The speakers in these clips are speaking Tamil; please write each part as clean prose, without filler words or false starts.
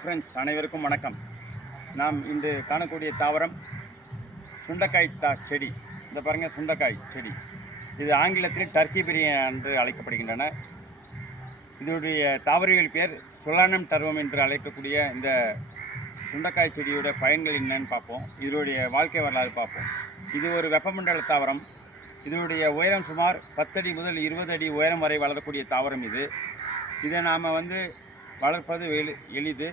ஃப்ரெண்ட்ஸ், அனைவருக்கும் வணக்கம். நாம் இன்று காணக்கூடிய தாவரம் சுண்டைக்காய் செடி. இந்த பாருங்கள், சுண்டைக்காய் செடி. இது ஆங்கிலத்தில் டர்க்கி பெரிய என்று அழைக்கப்படுகின்றன. இதனுடைய தாவரவியல் பேர் சொலானம் டர்வம் என்று அழைக்கக்கூடிய இந்த சுண்டைக்காய் செடியோட பயன்கள் என்னன்னு பார்ப்போம். இதனுடைய வாழ்க்கை வரலாறு பார்ப்போம். இது ஒரு வெப்பமண்டல தாவரம். இதனுடைய உயரம் சுமார் 10 அடி முதல் 20 அடி உயரம் வரை வளரக்கூடிய தாவரம் இது. இதை நாம் வளர்ப்பது எளிது.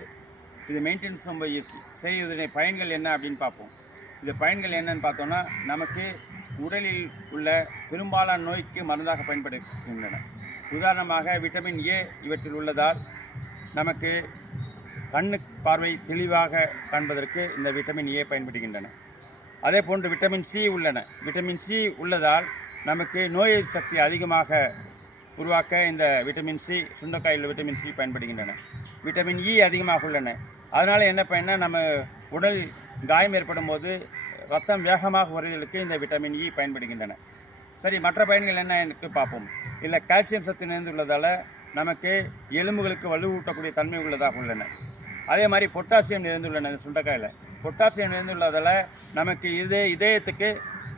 இது மெயின்டெனன்ஸ் ரொம்ப ஈஸி. சரி, இதனுடைய பயன்கள் என்ன அப்படின்னு பார்ப்போம். இந்த பயன்கள் என்னன்னு பார்த்தோன்னா, நமக்கு உடலில் உள்ள பெரும்பாலான நோய்க்கு மருந்தாக பயன்படுகின்றன. உதாரணமாக விட்டமின் ஏ இவற்றில் உள்ளதால் நமக்கு கண்ணு பார்வை தெளிவாக காண்பதற்கு இந்த விட்டமின் ஏ பயன்படுகின்றன. அதே போன்று விட்டமின் சி உள்ளன. விட்டமின் சி உள்ளதால் நமக்கு நோய் எதிர்ப்பு சக்தி அதிகமாக உருவாக்க இந்த விட்டமின் சி, சுண்டைக்காயில் விட்டமின் சி பயன்படுகின்றன. விட்டமின் இ அதிகமாக உள்ளன. அதனால் என்ன பயன்னா, நம்ம உடல் காயம் ஏற்படும் போது ரத்தம் வேகமாக உறைதலுக்கு இந்த விட்டமின் இ பயன்படுகின்றன. சரி, மற்ற பயன்கள் என்ன எனக்கு பார்ப்போம். இல்லை, கால்சியம் சத்து நிறைந்துள்ளதால் நமக்கு எலும்புகளுக்கு வலுவூட்டக்கூடிய தன்மை உள்ளதாக உள்ளன. அதே மாதிரி பொட்டாசியம் நிறைந்துள்ளன. இந்த சுண்டைக்காயில் பொட்டாசியம் நிறைந்துள்ளதால் நமக்கு இதயத்துக்கு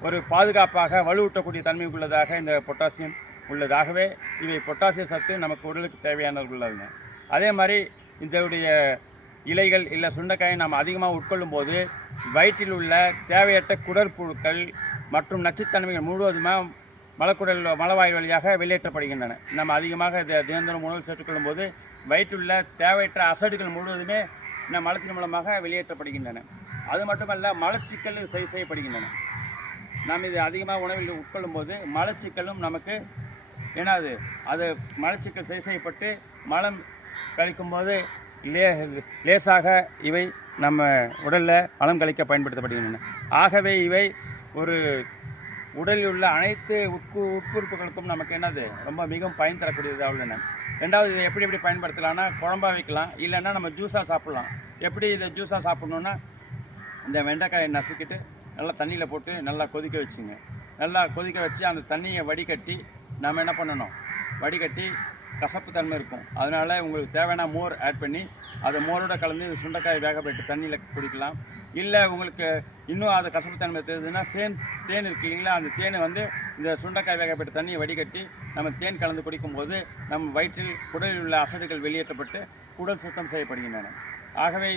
ஒரு பாதுகாப்பாக வலுவூட்டக்கூடிய தன்மை உள்ளதாக இந்த பொட்டாசியம் உள்ளதாகவே இவை பொட்டாசியம் சத்து நமக்கு உடலுக்கு தேவையானது உள்ளதுங்க. அதே மாதிரி இதனுடைய இலைகள் இல்லை சுண்டைக்காயை நாம் அதிகமாக உட்கொள்ளும் போது வயிற்றில் உள்ள தேவையற்ற குடற்புழுக்கள் மற்றும் நச்சுத்தன்மைகள் முழுவதுமாக மலவாய் வழியாக வெளியேற்றப்படுகின்றன. நம்ம அதிகமாக தினந்தோறும் உணவு சேர்த்துக்கொள்ளும் போது வயிற்றுள்ள தேவையற்ற அசடுகள் முழுவதுமே மலத்தின் மூலமாக வெளியேற்றப்படுகின்றன. அது மட்டுமல்ல, மலச்சிக்கல் சரி செய்யப்படுகின்றன. நாம் இது அதிகமாக உணவில் உட்கொள்ளும் போது மலச்சிக்கலும் நமக்கு என்னது, அது மலச்சிக்கல் சரி செய்யப்பட்டு மலம் கழிக்கும்போது லேசாக இவை நம்ம உடலில் மலம் கழிக்க பயன்படுத்தப்படுகின்றன. ஆகவே இவை ஒரு உடலில் உள்ள அனைத்து உட்குறிப்புகளுக்கும் நமக்கு என்னது ரொம்ப மிகவும் பயன் தரக்கூடியதாக உள்ளன. ரெண்டாவது, இதை எப்படி பயன்படுத்தலாம்னா, குழம்பா வைக்கலாம், இல்லைன்னா நம்ம ஜூஸாக சாப்பிட்லாம். எப்படி இதை ஜூஸாக சாப்பிட்ணுன்னா, இந்த வெண்டைக்காயை நசுக்கிட்டு நல்லா தண்ணியில் போட்டு நல்லா கொதிக்க வச்சுங்க. நல்லா கொதிக்க வச்சு அந்த தண்ணியை வடிகட்டி நம்ம என்ன பண்ணணும், வடிகட்டி கசப்பு தன்மை இருக்கும். அதனால் உங்களுக்கு தேவையான மோர் ஆட் பண்ணி அதை மோரோட கலந்து இந்த சுண்டைக்காய் வேகப்பட்டு தண்ணியில் குடிக்கலாம். இல்லை உங்களுக்கு இன்னும் அது கசப்பு தன்மை தெரியுதுன்னா தேன் இருக்குது இல்லைங்களா, அந்த தேனை இந்த சுண்டைக்காய் வேகப்பட்டு தண்ணியை வடிகட்டி நம்ம தேன் கலந்து குடிக்கும்போது நம் வயிற்றில் குடலில் உள்ள அசடுகள் வெளியேற்றப்பட்டு குடல் சுத்தம் செய்யப்படுகின்றன. ஆகவே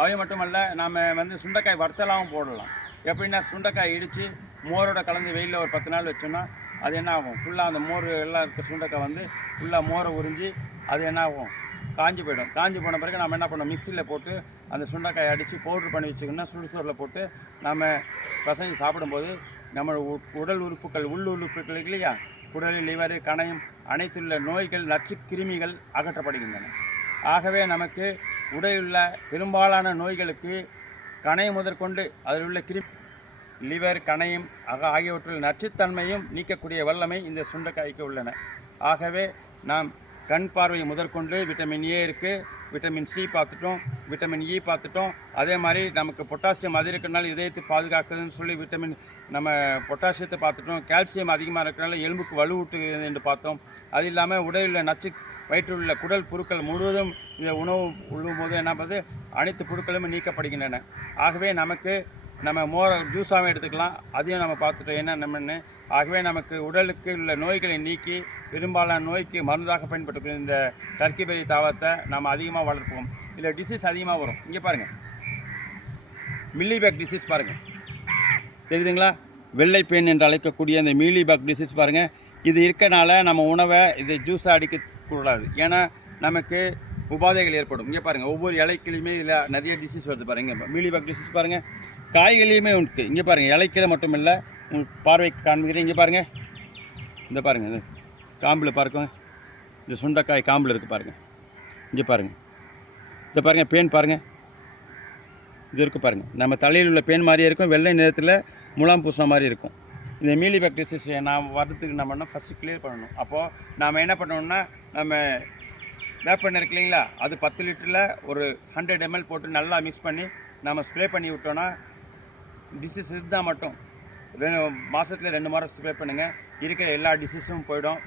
அவை மட்டுமல்ல, நாம் சுண்டைக்காய் வறுத்தலாகவும் போடலாம். எப்படின்னா, சுண்டைக்காய் இடித்து மோரோட கலந்து வெயிலில் ஒரு 10 நாள் வச்சோன்னா அது என்ன ஆகும், ஃபுல்லாக அந்த மோர் எல்லாம் இருக்க சுண்டைக்காய் ஃபுல்லாக மோரை உறிஞ்சி அது என்ன ஆகும், காஞ்சி போயிடும். காஞ்சி போன பிறகு நம்ம என்ன பண்ணோம், மிக்சியில் போட்டு அந்த சுண்டைக்காயை அடித்து பவுட்ரு பண்ணி வச்சுக்கணும்னா சுடுசோரில் போட்டு நம்ம பசங்க சாப்பிடும்போது நம்ம உடல் உறுப்புகள் உறுப்புகள் இல்லையா, குடலில் லிவர், கணையம் அனைத்துள்ள நோய்கள், நச்சு கிருமிகள் அகற்றப்படுகின்றன. ஆகவே நமக்கு உடலில் பெரும்பாலான நோய்களுக்கு கணையம் முதற்கொண்டு அதில் உள்ள லிவர், கணையம் ஆகியவற்றில் நச்சுத்தன்மையும் நீக்கக்கூடிய வல்லமை இந்த சுண்டைக்காய்க்கு உள்ளன. ஆகவே நாம் கண் பார்வை முதற்கொண்டு விட்டமின் ஏ இருக்குது, விட்டமின் சி பார்த்துட்டோம், விட்டமின் இ பார்த்துட்டோம். அதே மாதிரி நமக்கு பொட்டாசியம் அதிகம் இருக்கிறனால இதயத்தை பாதுகாக்குதுன்னு சொல்லி நம்ம பொட்டாசியத்தை பார்த்துட்டோம். கால்சியம் அதிகமாக இருக்கிறனால எலும்புக்கு வலுவூட்டுகிறது என்று பார்த்தோம். அது இல்லாமல் உடலில் வயிற்றில் உள்ள குடல் புழுக்கள் முழுவதும் இந்த உணவு உள்ளும்போது என்ன பண்ணுது, அனைத்து புழுக்களும் நீக்கப்படுகின்றன. ஆகவே நமக்கு நம்ம மோரை ஜூஸாகவும் எடுத்துக்கலாம். அதையும் நம்ம பார்த்துட்டோம் என்னென்னு. ஆகவே நமக்கு உடலுக்கு உள்ள நோய்களை நீக்கி பெரும்பாலான நோய்க்கு மருந்தாக பயன்படுத்த இந்த டர்க்கி பெரிய தாவரத்தை நாம் அதிகமாக வளர்ப்போம். இதில் டிசீஸ் அதிகமாக வரும். இங்கே பாருங்கள், மில்லிபேக் டிசீஸ் பாருங்கள், தெரியுதுங்களா? வெள்ளைப்பேன் என்று அழைக்கக்கூடிய இந்த மில்லிபேக் டிசீஸ் பாருங்கள். இது இருக்கனால நம்ம உணவை இதை ஜூஸாக அடிக்கக்கூடாது. ஏன்னா நமக்கு உபாதைகள் ஏற்படும். இங்கே பாருங்கள், ஒவ்வொரு இலைக்கிலையுமே இதில் நிறைய டிசீஸ் வருது பாருங்கள். மில்லிபேக் டிசீஸ் பாருங்கள், காய்களையுமே உண்டு. இங்கே பாருங்கள், இலைக்கில மட்டும் இல்லை, பார்வைக்கு காண்பிக்கிறேன். இங்கே பாருங்கள், இந்த பாருங்கள், இது காம்பில் பாருங்க, இந்த சுண்டைக்காய் காம்பில் இருக்குது பாருங்கள். இங்கே பாருங்கள், இதை பாருங்கள், பேன் பாருங்கள், இது இருக்குது பாருங்கள். நம்ம தலையில் உள்ள பேன் மாதிரியே இருக்கும், வெள்ளை நிறத்தில் முலாம் பூசின மாதிரி இருக்கும். இந்த மில்லிபேக் டிசீஸ் நாம் வரதுக்கு நம்ம என்ன ஃபஸ்ட்டு கிளியர் பண்ணணும். அப்போது நாம் என்ன பண்ணணும்னா, நம்ம வேப்பெண்ணெய் இருக்கு இல்லைங்களா, அது 10 லிட்டரில் ஒரு 100 ml போட்டு நல்லா மிக்ஸ் பண்ணி நம்ம ஸ்ப்ரே பண்ணி விட்டோன்னா, டிசீஸ் இருந்தால் மட்டும் மாதத்தில் 2 முறை ஸ்ப்ரே பண்ணுங்கள். இருக்கிற எல்லா டிசீஸும் போயிடும்.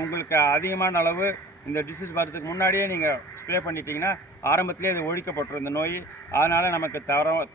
உங்களுக்கு அதிகமான அளவு இந்த டிசீஸ் வரதுக்கு முன்னாடியே நீங்கள் ஸ்ப்ரே பண்ணிட்டீங்கன்னா ஆரம்பத்திலே அது ஒழிக்கப்பட்டுரும் இந்த நோய். அதனால் நமக்கு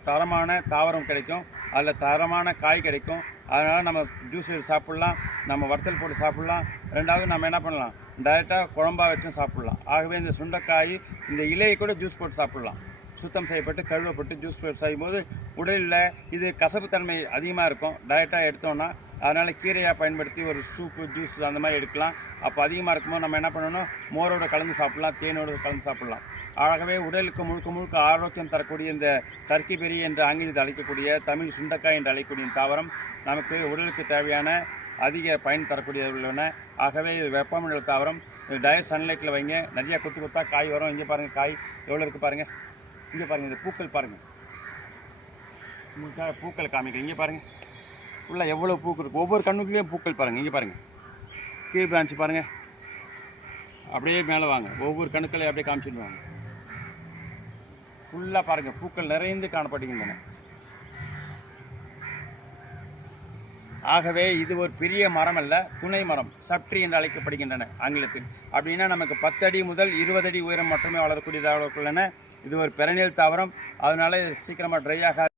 தரமான தாவரம் கிடைக்கும், அதில் தரமான காய் கிடைக்கும். அதனால் நம்ம ஜூஸ் சாப்பிட்லாம், நம்ம வறுத்தல் போட்டு சாப்பிட்லாம். ரெண்டாவது நம்ம என்ன பண்ணலாம், டைரெக்டாக குழம்பா வச்சும் சாப்பிட்லாம். ஆகவே இந்த சுண்டைக்காய் இந்த இலையை கூட ஜூஸ் போட்டு சாப்பிட்லாம். சுத்தம் செய்யப்பட்டு கழுவப்பட்டு ஜூஸ் போட்டு செய்யும்போது உடலில் இது கசப்புத்தன்மை அதிகமாக இருக்கும் டைரெக்டாக எடுத்தோன்னா. அதனால் கீரையாக பயன்படுத்தி ஒரு சூப்பு ஜூஸ் அந்த மாதிரி எடுக்கலாம். அப்போ அதிகமாக இருக்கும்போது நம்ம என்ன பண்ணணும், மோரோடு கலந்து சாப்பிட்லாம், தேனோடு கலந்து சாப்பிட்லாம். ஆகவே உடலுக்கு முழுக்க முழுக்க ஆரோக்கியம் தரக்கூடிய இந்த டர்க்கி பெரி என்று ஆங்கிலத்தில் அழைக்கக்கூடிய தமிழ் சுண்டைக்காய் என்று அழைக்கக்கூடிய தாவரம் நமக்கு உடலுக்கு தேவையான அதிக பயன் தரக்கூடிய உள்ளன. ஆகவே இது வெப்பமண்டல தாவரம். டைரக்ட் சன்லைட்டில் வைங்க, நிறையா கொத்து கொத்தாக காய் வரும். இங்கே பாருங்கள் காய் எவ்வளோ இருக்குது பாருங்கள். இங்கே பாருங்கள், இந்த பூக்கள் பாருங்கள், உங்களுக்காக பூக்கள் காமிக்கிறேன். இங்கே பாருங்கள், ஃபுல்லாக எவ்வளோ பூக்கள் இருக்குது. ஒவ்வொரு கண்ணுக்குள்ளேயும் பூக்கள் பாருங்கள். இங்கே பாருங்கள், கீழ் பிரான்ச்சு பாருங்கள், அப்படியே மேலே வாங்க, ஒவ்வொரு கணுக்களையும் அப்படியே காமிச்சிட்டு வாங்க. ஃபுல்லாக பாருங்கள், பூக்கள் நிறைந்து காணப்படுகின்றன. ஆகவே இது ஒரு பெரிய மரம் அல்ல, துணை மரம், சப்ட்ரி என்று அழைக்கப்படுகின்றன ஆங்கிலத்தில். அப்படின்னா நமக்கு 10 அடி முதல் 20 அடி உயரம் மட்டுமே வளரக்கூடியதாக உள்ளன. இது ஒரு பெரனியல் தாவரம். அதனால சீக்கிரமாக ட்ரை ஆகாது.